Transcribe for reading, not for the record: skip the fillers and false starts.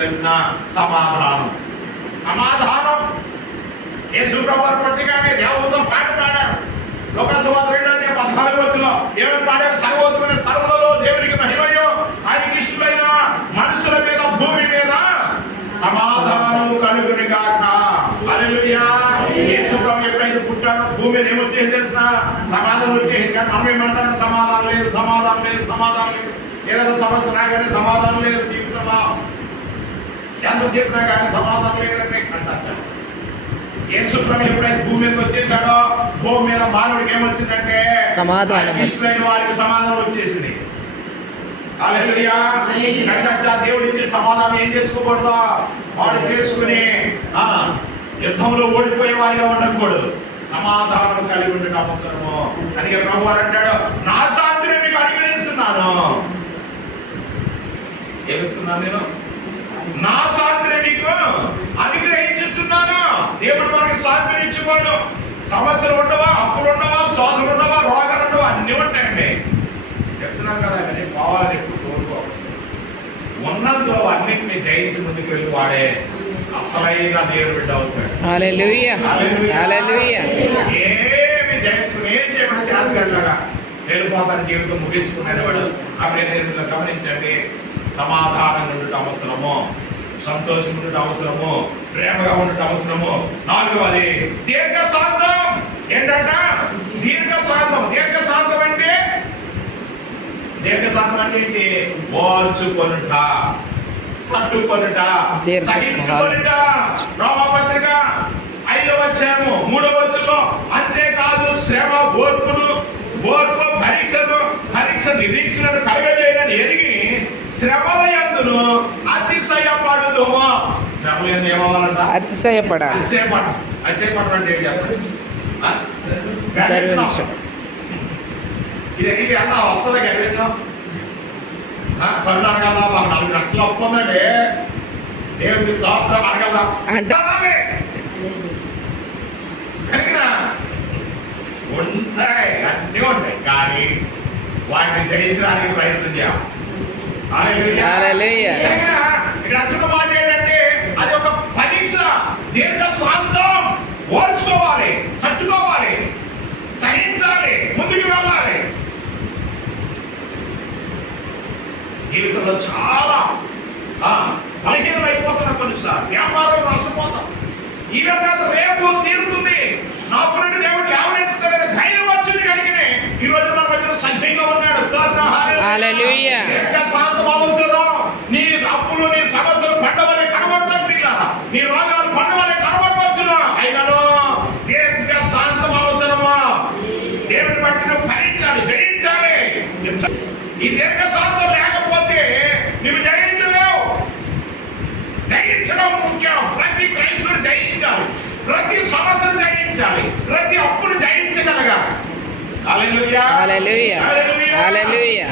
తెలిసిన సమాధానం సమాధానం యేసు ప్రభువు పట్టిగానే దేవదూతం పాట పాడారు. లోకాసువార్త 2:14 ఏమని పాడారు? సర్వోత్తమైన సర్వలలో దేవునికి మహిమయో ఆయనకి ఇష్టమైన మనుషుల మీద భూమి మీద సమాధానం కలుగును గాక. హల్లెలూయా. యేసు ప్రభువు ఎప్పుడైతే పుట్టాడో భూమి మీద ఏమొచ్చేది తెలిసిన సమాధానం వచ్చేది. కానీ మనం ఏమంటాం? సమాధానం లేదు, సమాధానం లేదు, సమాధానం లేదు. ఏదైనా సమస్య రాగానే సమాధానం లేదు. జీవితంలో ఎంత చెప్పినా కానీ సమాధానం లేదంటే అంటారు. యేసు ప్రభువు ఎప్పుడైతే భూమి మీదకి వచ్చేసాడో భూమి మీద మానవుడికి ఏమొచ్చిందంటే సమాధానం, ఇష్టమైన వారికి సమాధానం వచ్చేసింది. హల్లెలూయా. దేవుడు ఇచ్చే సమాధానం ఏం చేసుకోకూడదు? వాడు చేసుకుని యుద్ధంలో ఓడిపోయే వారిగా ఉండకూడదు. సమాధానం కలిగి ఉండటం అవసరము. అందుకే ప్రభువు అంటాడు, నా శాంతిని మీకు అనుగ్రహిస్తున్నాను. ఏమిస్తున్నాను నేను? నా శాంతిని మీకు అనుగ్రహించున్నాను. దేవుడు మనకి శాంతిని ఇచ్చుకోడు. సమస్యలు ఉండవా, అప్పులు ఉండవా, శోధనలు ఉండవా, రోగాలు ఉండవా, అన్నీ ఉంటాయండి. చెప్తున్నాం కదా, అవన్నీ పోవాలని ఎప్పుడు కోరుకోవాలి. ఉన్నందులో అన్నింటినీ జయించి ముందుకు వెళ్ళి వాడే అసలైన దేవుడు బిడ్డ అవుతాడు. హల్లెలూయా. హల్లెలూయా. ఏమి జయించుకుని ఏం చేయమని చేతగా వెళ్ళిపోతాను, జీవితం ముగించుకున్నాడు వాడు. అప్పుడే దేవుడిలో గమనించండి, సమాధానం ఉండటం అవసరము, సంతోషం ఉండటం అవసరము, ప్రేమగా ఉండటం అవసరము. 4వది దీర్ఘశాంతం. ఏంటంట? దీర్ఘశాంతం. దీర్ఘశాంతం అంటే ఏంటి? ఓర్చుకొనుట, తట్టుకొనుట, సహించుకొనుట. రోమపత్రిక 5వ అధ్యాయము 3వ వచనంలో అంతేకాదు శ్రమ ఓర్పు పరీక్ష నిరీక్షణను కలగజేయని ఎరిగి శ్రమల యందును అతిశయపడుదుము. శ్రమల యందు ఏమవ్వాలంట? అతిశయపడాలి. అతిశయపడడం అంటే ఏంటి చెప్పండి? ఇది అలా వస్తుందా? గర్వించడం పనులు అనగలదా? మాకు 4 లక్షలు వస్తుందండి, దేవుడికి స్తోత్రం అనగలదా అంటే కనుక ఉంటాయి, అన్నీ ఉంటాయి. కానీ వాటిని జయించడానికి ప్రయత్నం చేయాలి. ఇక్కడ అర్థం మాట ఏంటంటే అది ఒక పరీక్ష. దీర్ఘశాంతం. ఓర్చుకోవాలి, తట్టుకోవాలి, సహించాలి, ముందుకు వెళ్ళాలి. జీవితంలో చాలా బలహీనమైపోతున్నా కొన్నిసార్లు. వ్యాపారం నష్టపోతాం. ఈ విధంగా రేపు తీరుతుంది. నాకు నుండి దేవుడు లేవనెత్తుతాడనే ధైర్యం వచ్చింది కనుక ఈ రోజు మన మధ్యలో సజీవంగా ఉన్నాడు. హల్లెలూయా. దీర్ఘశాంతం అవసరం. నీ అప్పులు, నీ సమస్యలు పండవలే కనబడతాయి. నీ రోగాలు పండవలే కనబడవచ్చును. అయినను దీర్ఘశాంతం అవసరము. దేవుని బట్టి నువ్వు భరించాలి, జయించాలి. ఈ దీర్ఘశాంతం లేకపోతే నువ్వు జయించలేవు. జయించడం ముఖ్యం. ప్రతి క్రైస్తవుడు జయించాలి, ప్రతి సమస్యను జయించాలి, ప్రతి అప్పును జయించగలగాలి. హల్లెలూయా. హల్లెలూయా. హల్లెలూయా.